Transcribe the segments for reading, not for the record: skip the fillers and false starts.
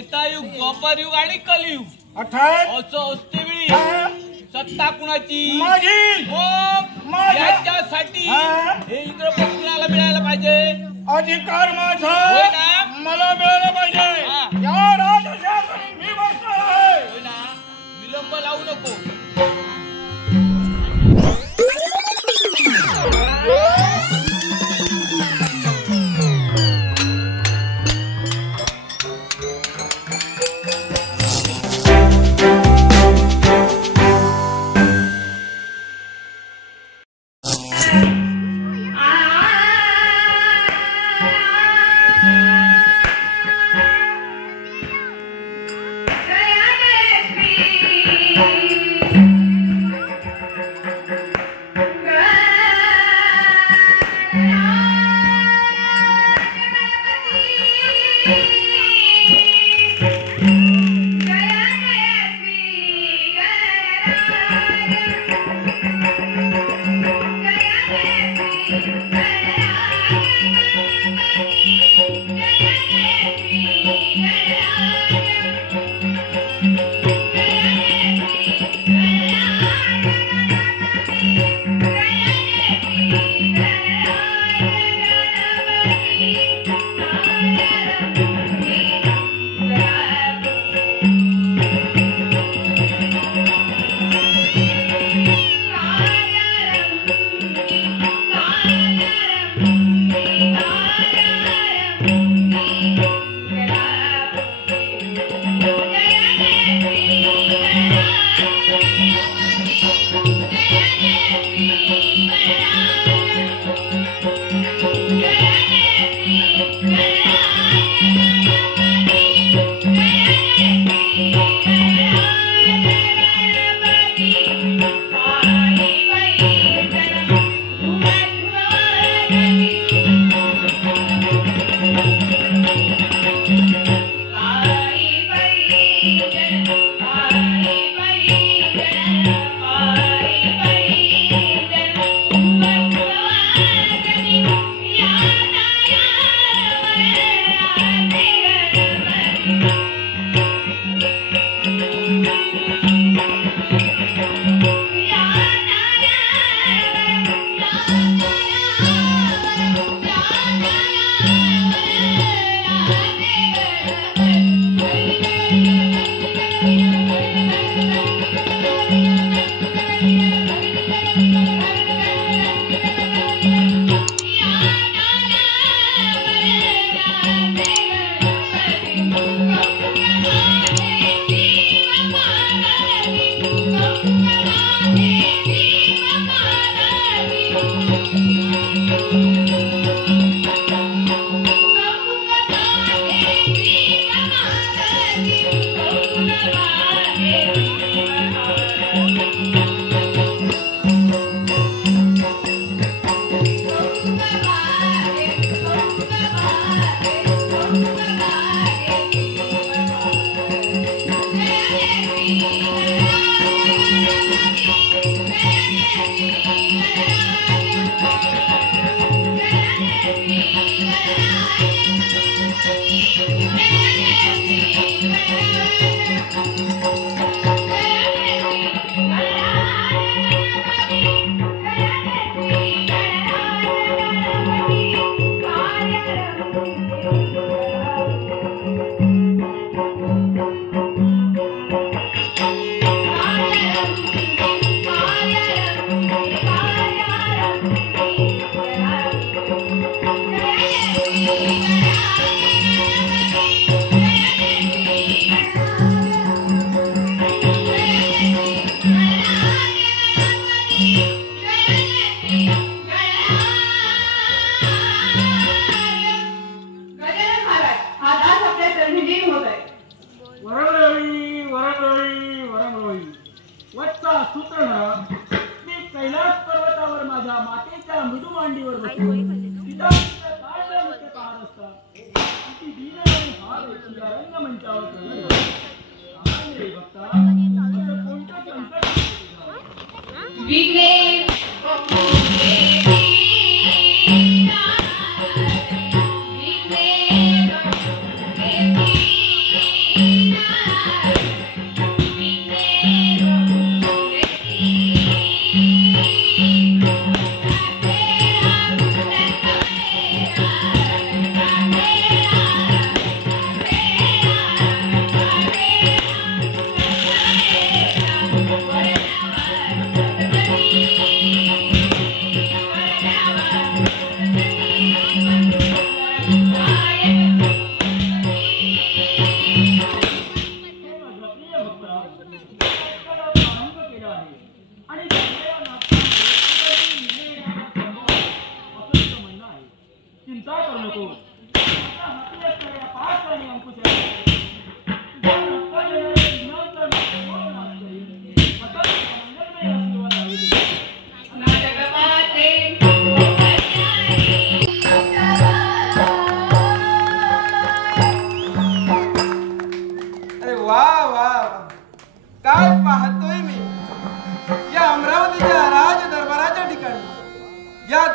त्रेतायुग, द्वापरयुग आणि कलियुग अर्थात असं असते वेळी सत्ता कुणाची? माझी. मग याच्यासाठी हे इंद्रपत्नीला मिळायला पाहिजे. अधिकार माझा होय ना? मला मिळाला पाहिजे. या राजशासनाने मी बसणार आहे. होय ना? विलंब लावू नको.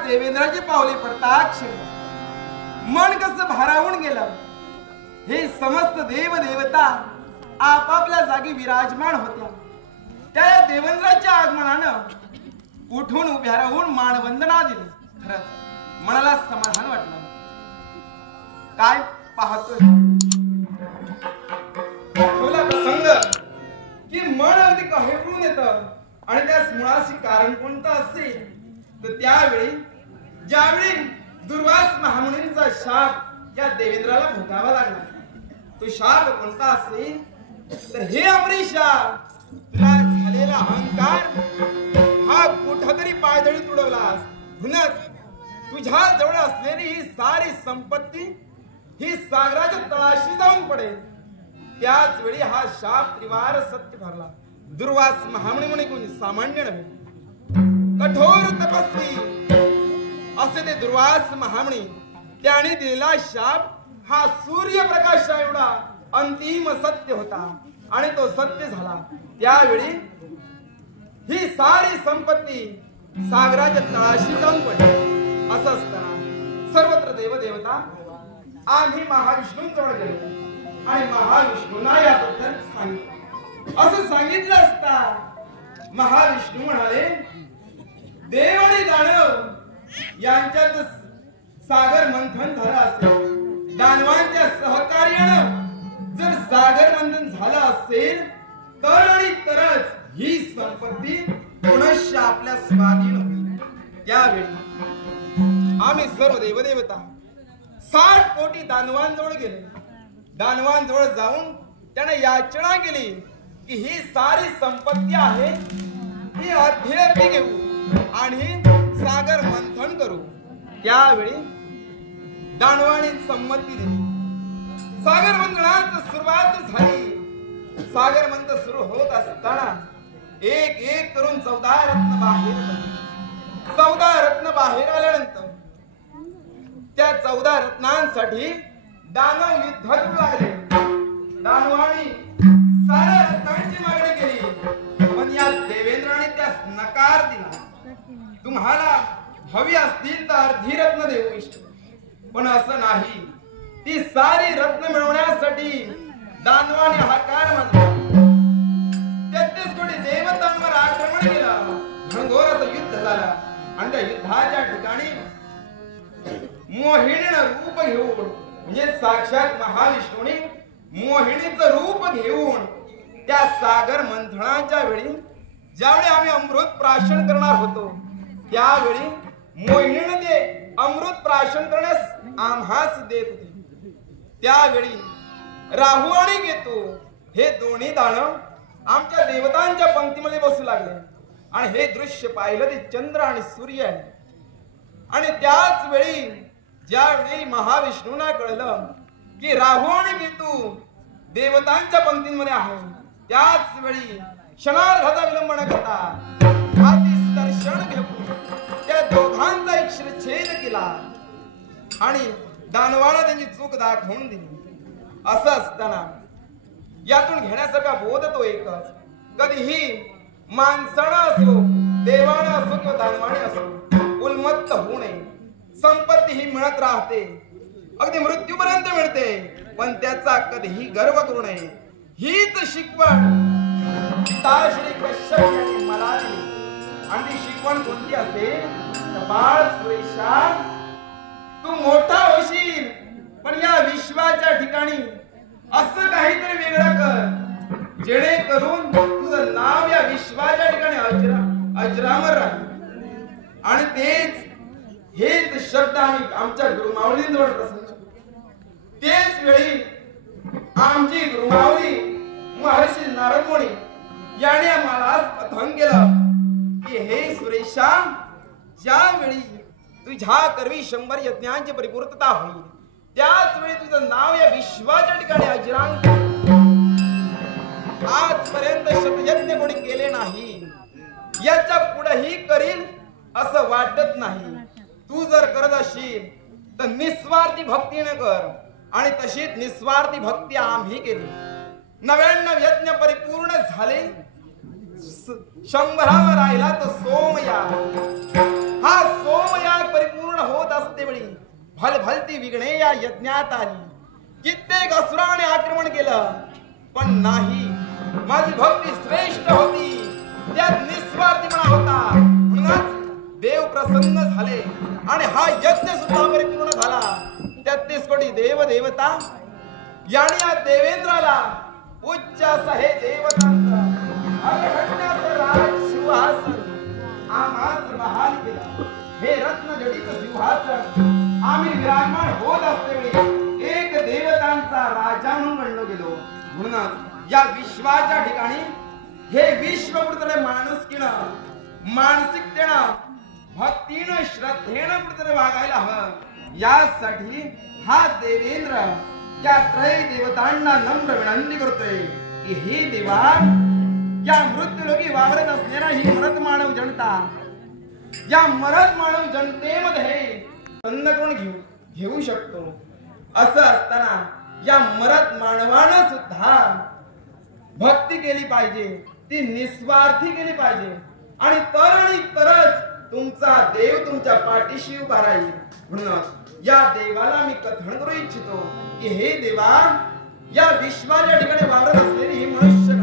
देवेंद्राची पावले पडताच मन कसं भारावून गेलं. हे समस्त देव देवता आपापल्या जागी विराजमान होत्या. त्या देवेंद्राच्या आगमनानं उठून उभ्या राहून मानवंदना दिली. खरंच मनाला समाधान वाटलं. काय पाहतोय ठेवला प्रसंग की मन अगदी कहेरून येतं आणि त्यास मुळाशी कारण कोणतं असेल तर त्यावेळी ज्यावेळी दुर्वास महामुनींचा शाप या देवेंद्राला भोगावा लागला. तो शाप कोणता असेल तर हे अमरीशा, तुला झालेला अहंकार हा कुठतरी पायदळी तुडवलास. म्हणूनच तुझ्या जवळ असलेली ही सारी संपत्ती ही सागराच्या तळाशी जाऊन पडेल. त्याच वेळी हा शाप त्रिवार सत्य ठरला. दुर्वास महामुनी म्हणे कोणी सामान्य नव्हे, कठोर तपस्वी असे ते दुर्वास महामुनी. त्याने दिलेला शाप हा सूर्यप्रकाशा एवढा अंतिम सत्य होता आणि तो सत्य झाला. त्यावेळी ही सारी संपत्ती सागराच्या तळाशी जाऊन पडली. असं असताना सर्वत्र देवदेवता आम्ही महाविष्णूंजवळ गेलो आणि महाविष्णूंना याबद्दल सांगितलं. असं सांगितलं असता महाविष्णू म्हणाले, देव आणि दानव यांच्यात सागर मंथन झालं असेल, दानवांच्या सहकार्यानं जर सागर मंथन झालं असेल तर आणि तरच ही संपत्ती पुनश्च आपल्या स्वाधीन होईल. त्यावेळी आम्ही सर्व देवदेवता 60 कोटी दानवांजवळ गेले. दानवांजवळ जाऊन त्याने याचना केली की ही सारी संपत्ती आहे ही अर्धी अर्धी घेऊ आणि सागर मंथन करू. त्यावेळी दानवाने संमती दिली. सागर मंथनात सुरुवात झाली. सागर मंथन सुरू होत असताना एक एक करून 14 रत्न बाहेर पडले. 14 रत्न बाहेर आल्यानंतर त्या 14 रत्नांसाठी दानव युद्ध करू लागले. दानवानी साऱ्या रत्नांची मागणी केली पण या देवेंद्राने त्यास नकार दिला. तुम्हाला हवी असतील तर अर्धी रत्न देऊ इच्छितो पण असं नाही. ती सारी रत्न मिळवण्यासाठी दानवाने हाकार मारला. 33 कोटी देवतांवर आक्रमण केलं. घनघोर असं युद्ध झालं आणि त्या युद्धाच्या ठिकाणी मोहिनीनं रूप घेऊन म्हणजे साक्षात महाविष्णूने मोहिनीचं रूप घेऊन त्या सागर मंथनाच्या वेळी ज्यावेळी आम्ही अमृत प्राशन करणार होतो त्यावेळी मोहिनीने ते अमृत प्राशन करण्यास आम्हास देत होते. त्यावेळी राहू आणि केतू हे दोन्ही दानव आमच्या देवतांच्या पंक्तीमध्ये बसू लागले आणि हे दृश्य पाहिलं ते चंद्र आणि सूर्य आहे. आणि त्याच वेळी ज्यावेळी महाविष्णूंना कळलं की राहू आणि केतू देवतांच्या पंक्तींमध्ये आहे त्याच वेळी क्षणार्धाचा विलंब न करता हातीस दर्शन घेऊन त्या दोघांचा एक शिरच्छेद केला आणि दानवाला त्यांची चूक दाखवून दिली. असं असताना यातून घेण्यासारखा बोध तो एकच, कधीही माणसानं असो देवानं असो किंवा दानवाने असो उन्मत्त होऊ नये. संपत्ती ही मिळत राहते, अगदी मृत्यूपर्यंत मिळते पण त्याचा कधीही गर्व करू नये. हीच शिकवण पिता श्री कश्यप यांनी मला दिली. आणि ती शिकवण कोणती असेल तर बाळ सुरेशा तू मोठा होशील पण या विश्वाच्या ठिकाणी असं काहीतरी वेगळं कर जेणेकरून तुझं नाव या विश्वाच्या ठिकाणी अजरामर राहील. आणि हेच शब्द आम्ही आमच्या गुरुमाऊलींजवळ प्रसंग तेच वेळी आमची गुरुमाऊली महर्षी नारद मुनी याने आम्हाला कथन केलं की हे सुरेशा ज्यावेळी तुझ्या करवी 100 यज्ञांची परिपूर्तता होईल त्याच वेळी तुझं नाव या विश्वाच्या ठिकाणी अजरांग. आजपर्यंत शतयज्ञ कोणी केले नाही याच्या पुढेही करील असं वाटत नाही. तू जर करत असशील तर निस्वार्थी भक्तीने कर आणि तशीच निस्वार्थी भक्ती आम्ही केली. 99 यज्ञ परिपूर्ण झाले 100वा राहिला तो सोमयाग. हा सोमयाग परिपूर्ण होत असते वेळी भलभलती विघ्ने या यज्ञात आली. कित्येक असुराने आक्रमण केलं पण नाही माझी भक्ती श्रेष्ठ होती त्यात निस्वार्थीपणा होता म्हणूनच देव प्रसन्न झाले आणि हा यज्ञ सुद्धा परिपूर्ण झाला. 33 कोटी देव देवता याने या देवेंद्राला उच्च असं हे देवतांचं अरहण्याचं राज सिंहासन आम्हास बहाल केलं. हे रत्न जडित सिंहासन आम्ही विराजमान होत असतेवेळी एक देवतांचा राजा म्हणून गणलो गेलो. म्हणूनच या विश्वाच्या ठिकाणी हे विश्व कुठेतरी माणुसकीनं मानसिकतेनं भक्तीनं श्रद्धेनं कुठेतरी वागायला हवं. यासाठी हा देवेंद्र या त्रय देवतांना नम्र विनंती करतोय की हे देवा या मृत्यूलोकी वावरत असणारा ही मरत मानव जनता या मरत मानव जनतेमध्ये संध कोण घेऊ शकतो. असं असताना या मरत मानवानं सुद्धा भक्ती केली पाहिजे ती निस्वार्थी केली पाहिजे आणि तरच तुमचा देव तुमच्या पाठीशी उभा राहील. म्हणून या देवाला मी कथन करू इच्छितो की हे देवा या विश्वाच्या ठिकाणी वावरत असलेली ही मनुष्य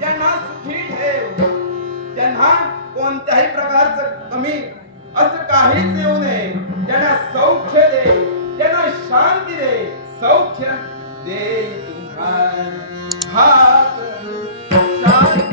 त्यांना सुखी ठेव. त्यांना कोणत्याही प्रकारचं कमी असं काहीच येऊ नये. त्यांना सौख्य दे त्यांना शांती दे सौख्य दे तुमचा हात शांती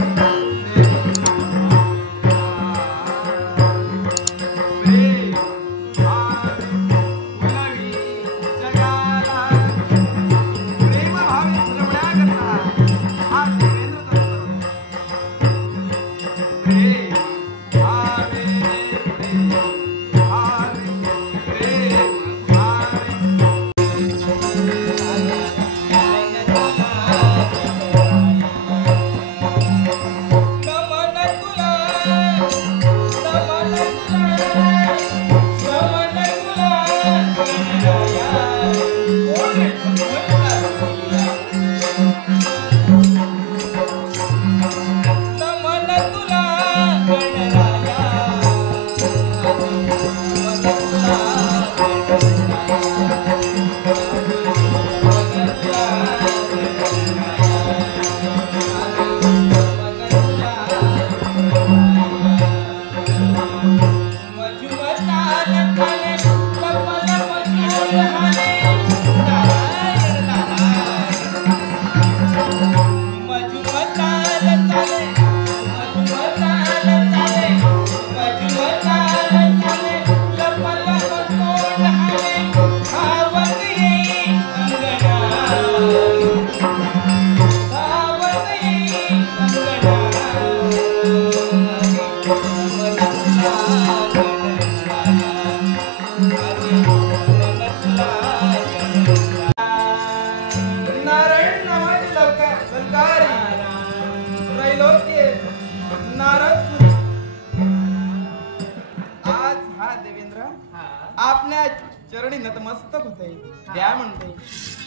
आपल्या चरणी नतमस्तक होते त्या म्हणते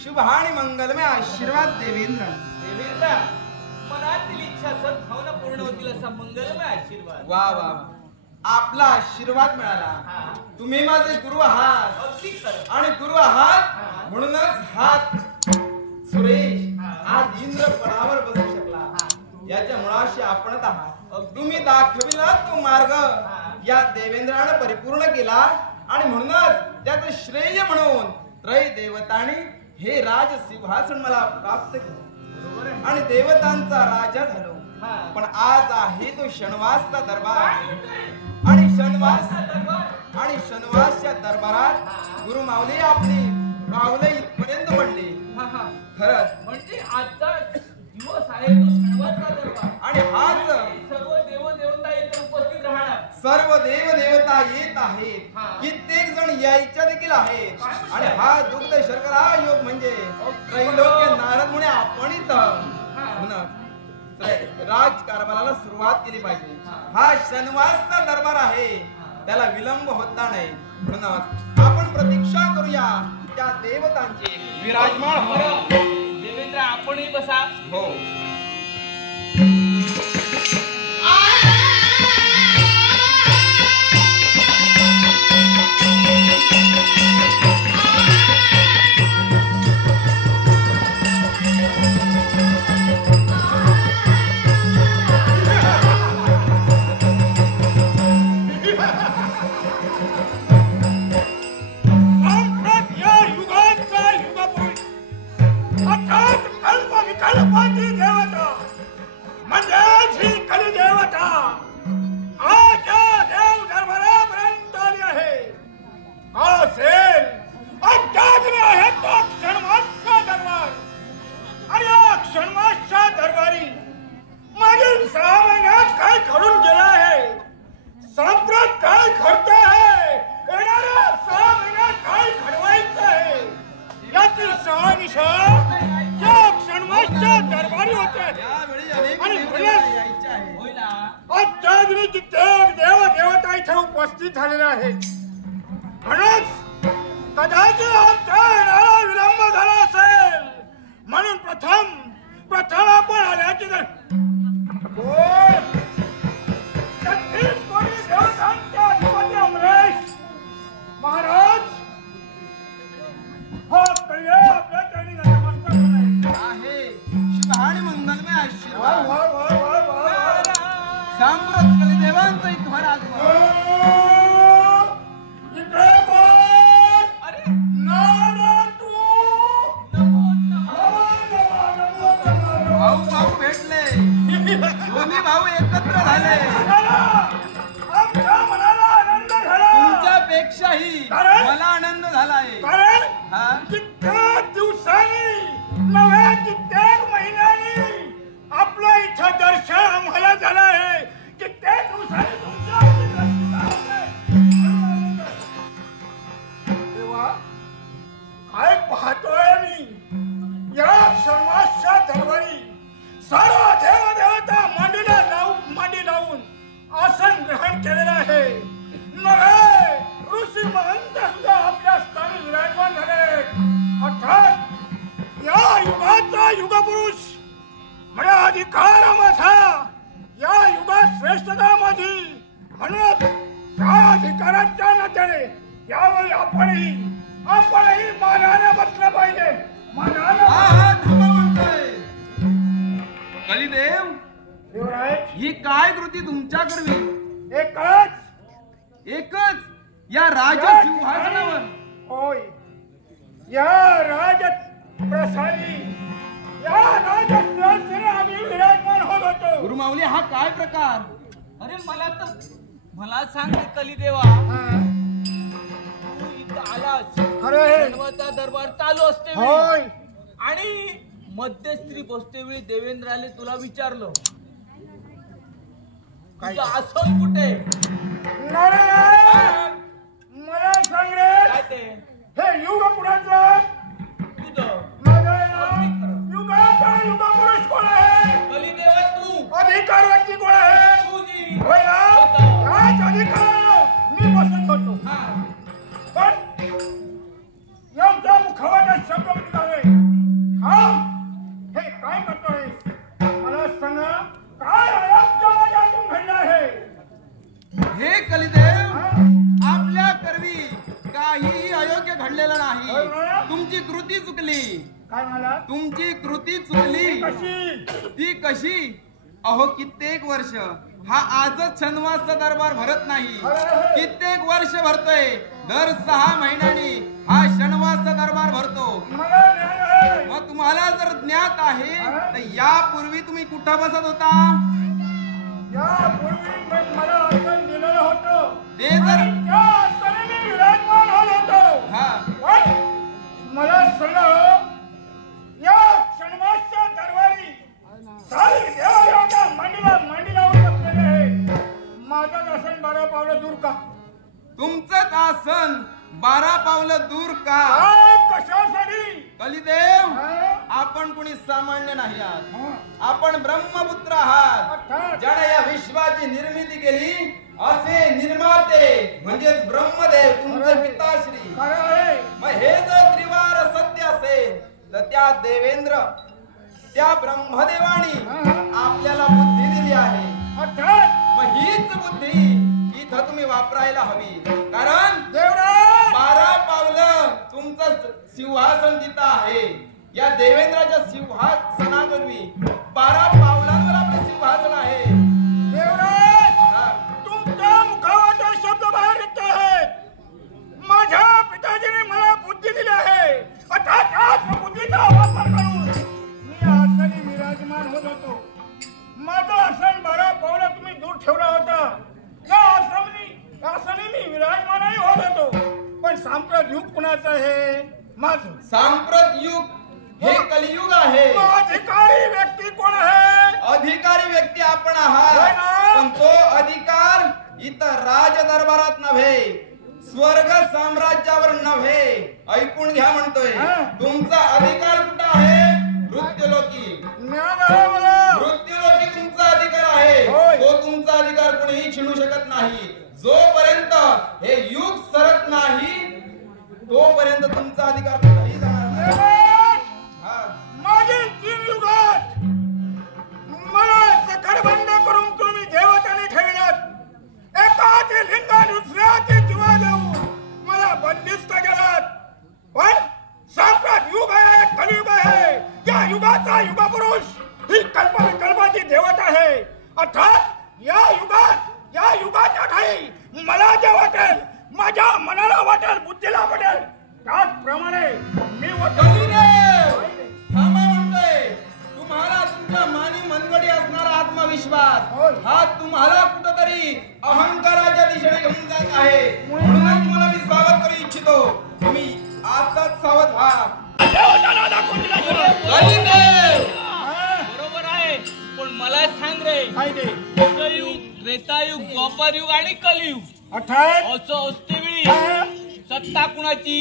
शुभ आणि मंगलमय आशीर्वाद देवेंद्र. देवेंद्र मनातील इच्छा सद्भावना पूर्ण होतील असा मंगलमय आशीर्वाद. वा वा आपला आशीर्वाद मिळाला. तुम्ही माझे गुरु आहात अगदी खरं. आणि गुरु आहात म्हणूनच हात सुरेश आज इंद्रपणावर बसू शकला. याच्या मुळाशी आपणच आहात. तुम्ही दाखविला तो मार्ग या देवेंद्रानं परिपूर्ण केला आणि म्हणूनच त्याचं श्रेय म्हणून त्रय देवतांनी हे राज सिंहासन मला प्राप्त केलं आणि देवतांचा राजा झालो. पण आज आहे तो शनिवासचा दरबार आणि शनिवासच्या दरबारात गुरु माऊली आपली पावले इथपर्यंत पडली. खरंच म्हणजे आजचा दिवस आहे तो शनिवारचा दरबार आणि हाच सर्व देव देवता येथे उपस्थित राहणार. सर्व देव देवता येत आहेत. कित्येक जण यायच्या देखील आहेत आणि हा दुग्ध शर्करा योग म्हणजे त्रैलोक्य नारद मुनी आपण इथं राजकारभाराला सुरुवात केली पाहिजे. हा शनिवारचा दरबार आहे, त्याला विलंब होता नाही. म्हणून आपण प्रतीक्षा करूया त्या देवतांची. विराजमान हो देवेंद्र, आपणही बसा. हो. ही काय कृती तुमच्या करवी? एकच या राज सिंहासनावर. होय, या राज प्रसादी या राज सिंहासनावर आम्ही विराजमान होत होतो. गुरु माऊली, हा काय प्रकार? अरे मला सांग कलिदेवा, तू इथं आलास, शनिवारचा दरबार चालू असते होय, आणि मध्यस्त्री बसतेवेळी देवेंद्राने तुला विचारलं तुझं असं कुठे? मला सांग रे, काय ते हे युग पुढातलं तुझं युगाचा युग पुरुष कोण आहे? कलिदेवा तू. अधिकार व्यक्ती कोण आहे? तुझी. होय ना? याच अधिकारानं मी बसत होतो. पण यांच्या मुखावर शब्द निघाले. हे काय करतोय? मला सांगा, काय अयोग्य माझ्यातून घडलं आहे? हे कलिदेव, आपल्या करवी काहीही अयोग्य घडलेलं नाही. तुमची कृती चुकली. काय मला? तुमची कृती चुकली. कशी? ती कशी? अहो कित्येक वर्ष हा आजच शनिवारचा दरबार भरत नाही, कित्येक वर्ष भरतोय. दर 6 महिन्यांनी हा शनिवारचा दरबार भरतो. मग तुम्हाला जर ज्ञात आहे तर यापूर्वी तुम्ही कुठं बसत होता? यापूर्वी मला आसन दिलेलं होतं ते जर त्या आसनाने मी विराजमान होत होतो. हा पण मला सल्ला या शनिवारच्या दरबारी सारी देवाच्या मांडीलावर बसलेले आहे. माझं आसन 12 पावलं दूर का? तुमचंच आसन 12 पावलं दूर का? कशासाठी? कलिदेव, आपण कोणी सामान्य नाही आहात, आपण ब्रह्मपुत्र आहात. ज्याने या विश्वाची निर्मिती केली असे निर्माते म्हणजेच ब्रह्मदेव तुमचे पिताश्री. मग हे जर त्रिवार सत्य असेल तर त्या देवेंद्र त्या ब्रह्मदेवानी आपल्याला बुद्धी दिली आहे. मग हीच बुद्धी इथं तुम्ही वापरायला हवी. कारण 12 पावलं तुमचं सिंहासन तिथं आहे. या देवेंद्राच्या सिंहासनापूर्वी 12 पावलांवर आपले सिंहासन आहे. तुमच्या मुखावर शब्द बाहेर येत आहेत. माझ्या पिताजीने मला बुद्धी दिली आहे. अर्थात बुद्धीचा वापर करून मी आसनी विराजमान होत होतो. माझं आसन 12 पावलं तुम्ही दूर ठेवला होता. या आसनी मी विराजमानही होत होतो. पण सांप्रत युग कुणाचं आहे? माझं. सांप्रत युग हे कलियुग आहे. अधिकारी व्यक्ती कोण आहे? अधिकारी व्यक्ती आपण आहात. पण तो अधिकार इथं राज दरबारात नव्हे, स्वर्ग साम्राज्यावर नव्हे. ऐकून घ्या म्हणतोय. तुमचा अधिकार कुठं आहे? मृत्यूलोकी. मृत्यूलोकी तुमचा अधिकार आहे. तो तुमचा अधिकार कोणीही छिनू शकत नाही. जोपर्यंत हे युग सरत नाही तोपर्यंत तुमचा अधिकार कुठेही जाणार नाही. मागील 3 युगात मला चक्रबंद करून तुम्ही देवताने ठेवलात. एकाचे लिंगा दुसऱ्याचे जीवा देऊन मला बंदिस्त केलात. पण सांप्रत युग आहे, कलियुग आहे. या युगाचा युगपुरुष ही कल्पाची देवता आहे. अर्थात या युगाच्या ठाई मला जे वाटेल, माझ्या मनाला वाटेल, बुद्धीला वाटेल त्याचप्रमाणे मी तुम्हाला तुमच्या मानी मनगडी असणारा आत्मविश्वास हा तुम्हाला कुठंतरी अहंकाराच्या दिशेने घेऊन जात आहे. म्हणून तुम्हाला मी सावध करू इच्छितो. तुम्ही आताच सावध व्हा. बरोबर आहे. पण मला सांग रे, युग, त्रेतायुग, द्वापारयुग आणि कलियुग असं असते वेळी सत्ता कुणाची?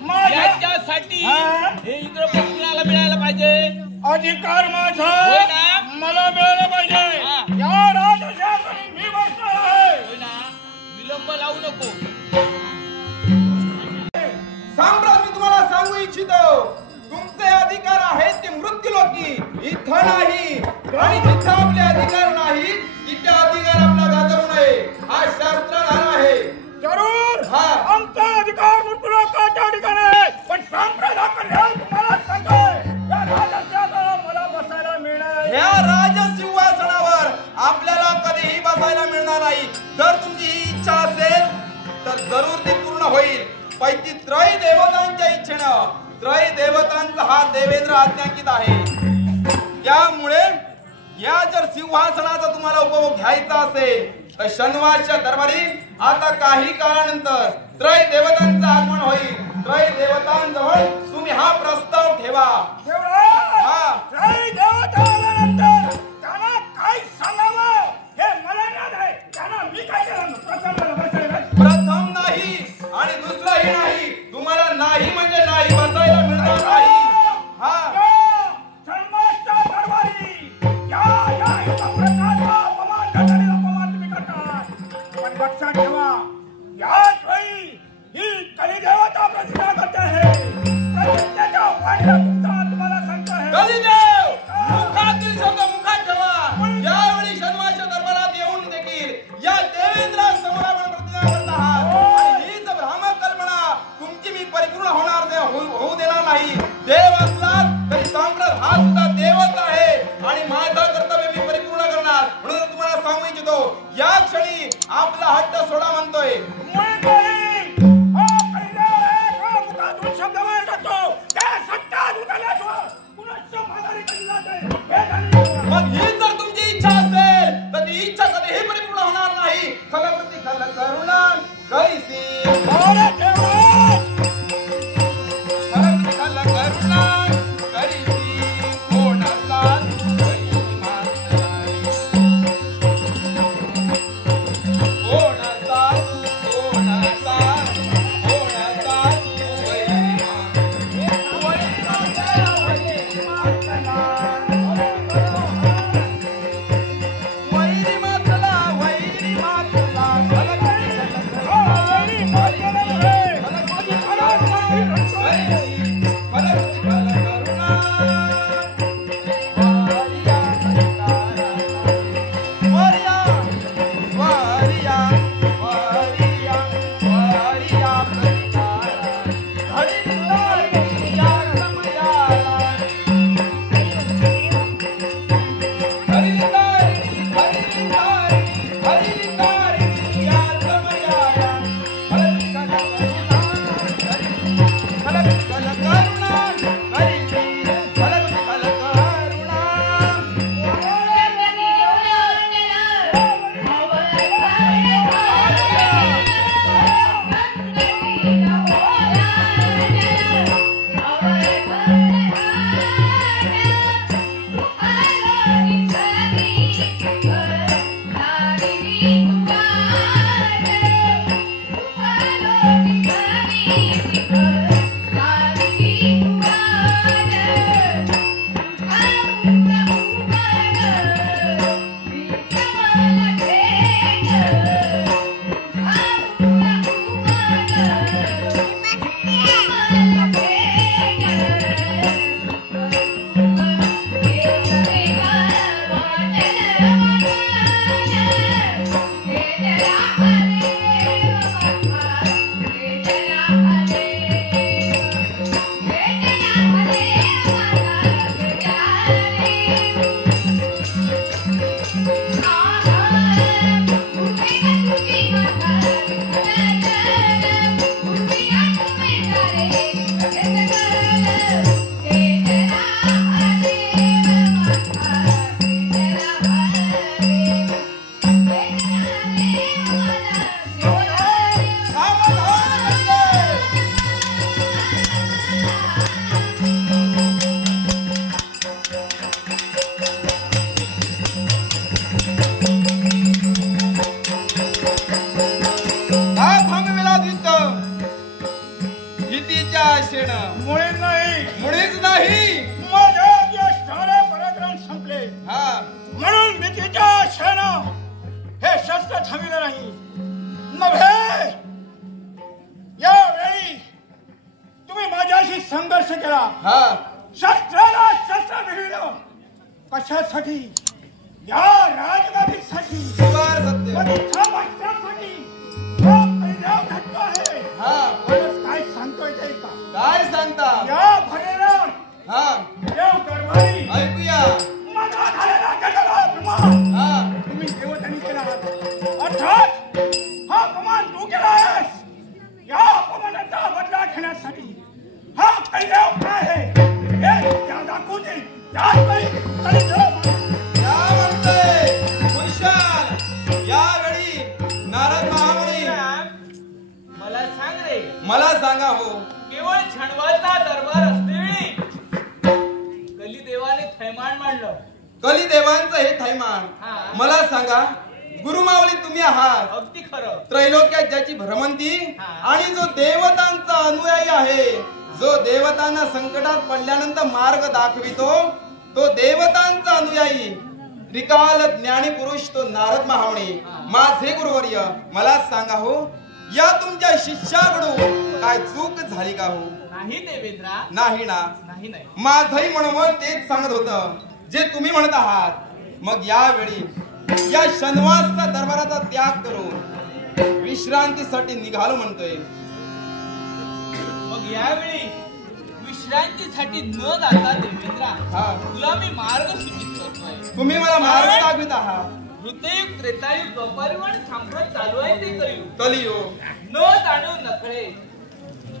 मग याच्यासाठी हे इंद्रपत्नीला मिळायला पाहिजे. अधिकार माझा मला मिळाला पाहिजे. या राजशासनाने मी बसणार आहे. विलंब लावू नको. सांप्रत मी तुम्हाला सांगू इच्छितो, तुमचे अधिकार आहेत ते मृत्यूलोकी, इथं नाही. आणि जिथं आपले अधिकार नाही तिथे अधिकार आपला गाजवू नये हा शास्त्राधार आहे. जरूर आमचा अधिकार मृत्यूलोकाच्या ठिकाणी आहे. पण सांप्रत हा कल्याण तुम्हाला सांगतोय, या राजशासनाला मला बसायला मिळणार आहे. ह्या राजसिंहासनावर आपल्याला कधीही बसायला मिळणार नाही. जर तुमची ही इच्छा असेल तर जरूर ती पूर्ण होईल. पैकी त्रय देवतांच्या इच्छेनं, त्रय देवतांचा हा देवेंद्र आज्ञांकित आहे. त्यामुळे या जर सिंहासनाचा तुम्हाला उपभोग घ्यायचा असेल तर शनिवारच्या दरबारी आता काही काळानंतर त्रय देवतांचं आगमन होईल. त्रय देवतांजवळ तुम्ही हा प्रस्ताव ठेवा. त्रय देवता आल्यानंतर त्यांना काय सांगावं हे मला नाही आहे. त्यांना मी काय केलं? प्रथम नाही आणि दुसराही नाही. तुम्हाला नाही म्हणजे नाही, बसायला मिळणार नाही. लक्षात ठेवा, याच वेळी ही कलिदेवता प्रतिज्ञा करते आहे. प्रतिज्ञेच्या वाणीला तुमचा तुम्हाला सांगतो आहे. कलिदेव, मुखातील शब्द मुखात ठेवा. यावेळी शनिवारच्या दरबारात येऊन देखील या देवेंद्रासमोर आपण प्रतिज्ञा करत आहात. तुमचा हट्ट सोडा म्हणतोय. मग ही जर तुमची इच्छा असेल तर ती इच्छा कधीही परिपूर्ण होणार नाही. खलकृती खल करुणा कैसी कशासाठी? या राजगादीसाठी काय सांगतोय ते का? काय सांगता? या भरेला देव दरबारी ऐकूया. माझा झालेला जगाला अभिमान तुम्ही देवतांनी केला अर्थात हा अपमान तू केला आहेस. या अपमानाचा बदला घेण्यासाठी हा कैदेव काय आहे हे त्या दाखवू दे. यावेळी नारद महामुनी मला सांग रे. मला सांगा हो. केवळ छणवाचा दरबार असते कलिदेवाने थैमान मांडलं. कलिदेवांचं हे थैमान. मला सांगा गुरुमावली तुम्ही आहात. अगदी खरं. त्रैलोक्यात ज्याची भ्रमंती आणि जो देवतांचा अनुयायी आहे, जो देवतांना संकटात पडल्यानंतर मार्ग दाखवितो, तो देवतांचा अनुयायी त्रिकाल ज्ञानी पुरुष तो नारद महामुनी माझे गुरुवर्य. मला सांगा हो, या तुमच्या शिष्याकडून काय चूक झाली का हो? नाही देवेंद्रा. नाही ना? नाही नाही. माझंही मनोमन तेच सांगत होतं जे तुम्ही म्हणत आहात. मग यावेळी या शनिवारचा दरबाराचा त्याग करून विश्रांतीसाठी निघालो म्हणतोय. मग यावेळी विश्रांतीसाठी न जाता देवेंद्रा तुला मी मार्ग सूचित करतोय. तुम्ही मला मार्ग दाखवित आहात. कृतयुग त्रेतायुग द्वापारयुग आणि सांप्रत चालू आहे ते कलियुग कलियुग न जाणू नकळे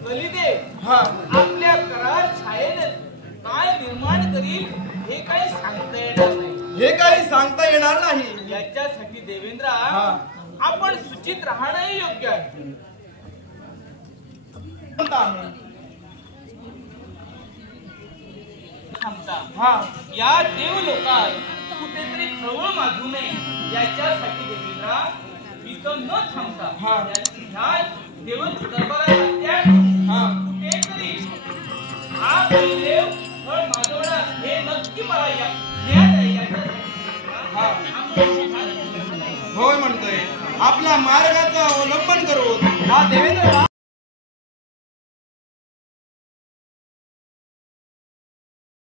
कलिदेव आपल्या करार छायेने काय निर्माण करील हे काही सांगता येणार नाही. हे काही सांगता येणार नाही. याच्यासाठी देवेंद्र आपण सूचित राहणंही योग्य आहे. या देव लोकात कुठेतरी खळबळ माजू नये याच्यासाठी देवेंद्र इथं न थांबता ह्या देव दरबारात कुठेतरी हा बलदेव फळ मागवणार हे नक्की मला ज्ञात आहे. होय म्हणतोय आपल्या मार्गाचं अवलंबन करून हा देव